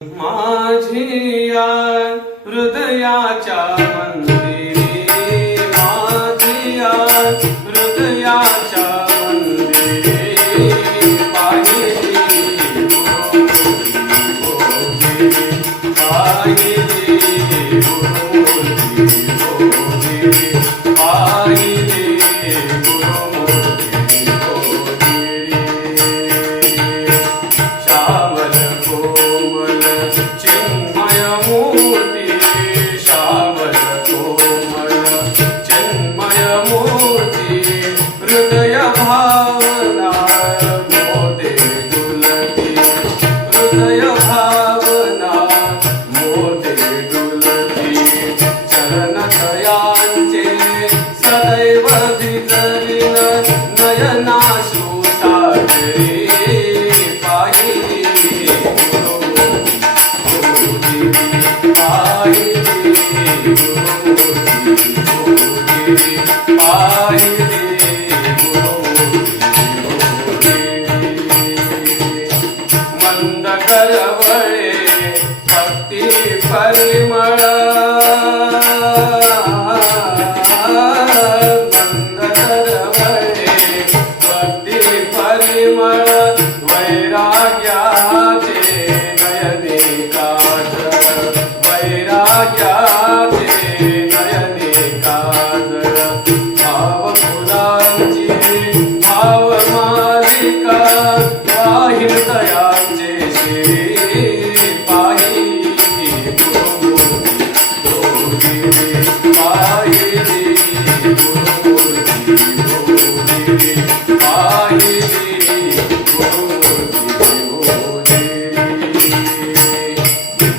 माझिया हृदयाच्या मंदिरी, माझिया हृदयाच्या मंदिरी, पाहिली गुरुमूर्ती पाहिली गुरुमूर्ती पाहिली गुरुमूर्ती श्यामल कोमल चिन्मय मूर्ती, श्यामल कोमल चिन्मय मूर्ती, हृदय भावना मोदे डुलती, हृदय भावना मोदे डुलती, चरण दयांचे सदैव भिजविन नयनाश्रू सागरी, मंद करवळे भक्ती परिमळ, मंद करवळे भक्ती परिमळ, वैराग्याचे नयने काजळ, वैराग्याचे नयने काजळ, भाव फुलांची भाव मालिका, वाहिन दयांचे शिरी, पाहिली गुरुमूर्ती पाहिली गुरुमूर्ती पाहिली गुरुमूर्ती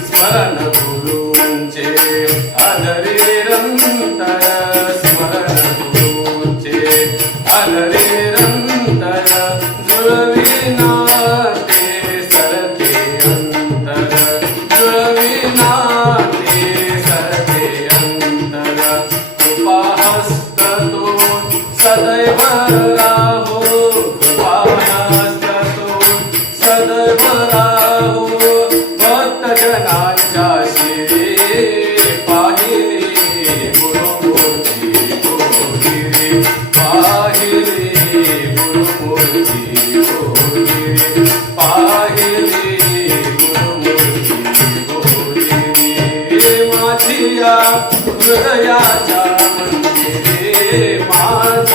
स्मरण गुरूंचे आदरे निरंतर, स्मरण गुरूंचे आदरे निरंतर, जुळविना ते सरते अंतर, जुळविना ते सरते अंतर, कृपाहस्त तो सदैव राहो, कृपाहस्त तो सदैव राहो, भक्तजनांच्या शिरी, पाहिली गुरुमूर्ती गोगिरी, पाहिली गुरुमूर्ती गोगिरी, पाहिली गुरुमूर्ती गोगिरी, माझिया हृदयाच्या मंदिरी, माझ